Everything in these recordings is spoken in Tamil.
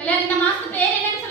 Δηλαδή δεν μάθω τι είναι, είναι.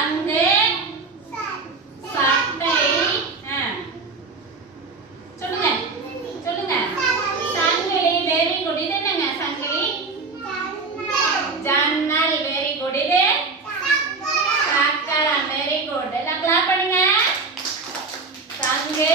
சங்கு சட்டை சொல்லுங்க. சொல்லுங்க. சங்கிலி வெரி குட் இது என்னங்க சங்கிலி? ஜன்னல் வெரி குட் இது? சக்கரம் வெரி குட் எல்லாம் கிளாப் பண்ணுங்க. சங்கு.